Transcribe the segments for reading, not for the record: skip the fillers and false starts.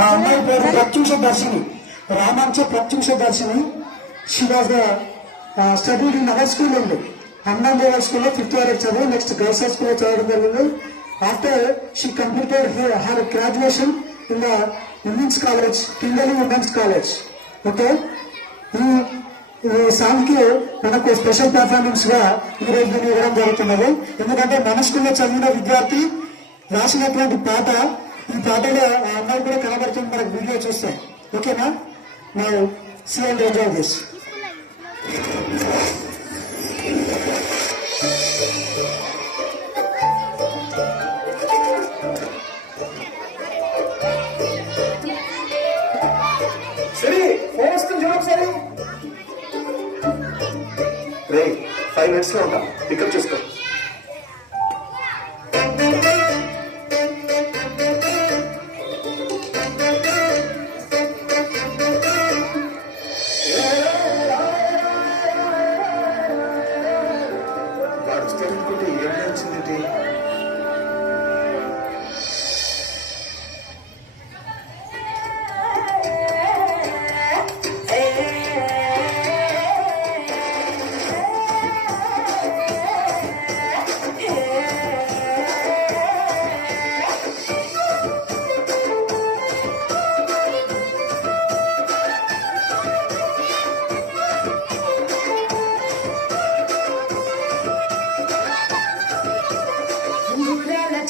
ఆ అమ్మాయి పేరు Pratyusha Darshini, Ramancha Pratyusha Darshini. She was studied in our school ఉంది, అన్నా లెవెల్ స్కూల్లో 5th వరకు చదివి నెక్స్ట్ గర్ల్స్ హై స్కూల్లో చదవడం జరిగింది. After she completed her graduation in the women's college, కిండలి ఉమెన్స్ కాలేజ్. ఓకే, ఈ సాంగ్ కి మనకు స్పెషల్ పెర్ఫార్మెన్స్ గా ఈ రోజు నేను ఇవ్వడం జరుగుతున్నది. ఎందుకంటే మన స్కూల్లో చదివిన విద్యార్థి రాసినటువంటి పాట, ఈ పాటలో ఆ అమ్మాయి కూడా కనబడుతుంది మనకు వీడియో చూస్తే. ఓకేనా, నా సీ అండ్ ఎంజాయ్ దిస్. సరే ఫోన్ వస్తుంది చూడ ఒకసారి. 5 minutes లో ఉంటాం, పికప్ చేసుకో.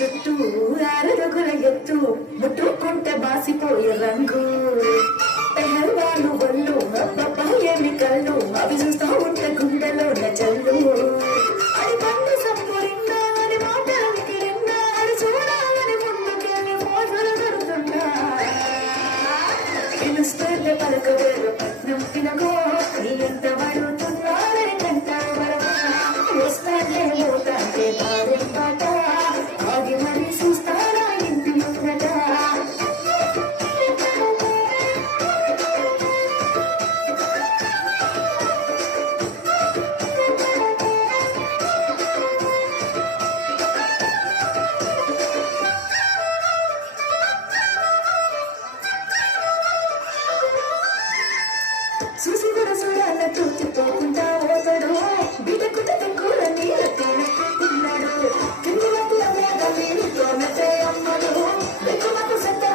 చెట్టు అరరుగుల ఎత్తు ముట్టుకుంటే బాసిపోయే రంగు పెహల్వాలు ఒళ్ళు ఏమి కళ్ళు అవి చూస్తా ఉంటే గుండెలో జల్లు అది పండు సంపూరిందా అని మాటలకి నిన్నా అది చూడాలని ముందుకెళ్ళి ఫోటోలు దొరుకుతున్నా పిలుస్తే పలకవేరు పట్నం తినగో నీ ఎంత పడుతున్నారని కంట వస్తానే పోతాంటే భార్య పాట ఆగి మరి చూస్తారా ఇంటి ముందట. చూసి కూడా చూడాల తూచిపోకుండా పోతాడు బిడ్డకుట కూర నీళ్ళ తిన్నాడు కింది నీళ్ళతో అమ్మడు ఎక్కువకు సత్తా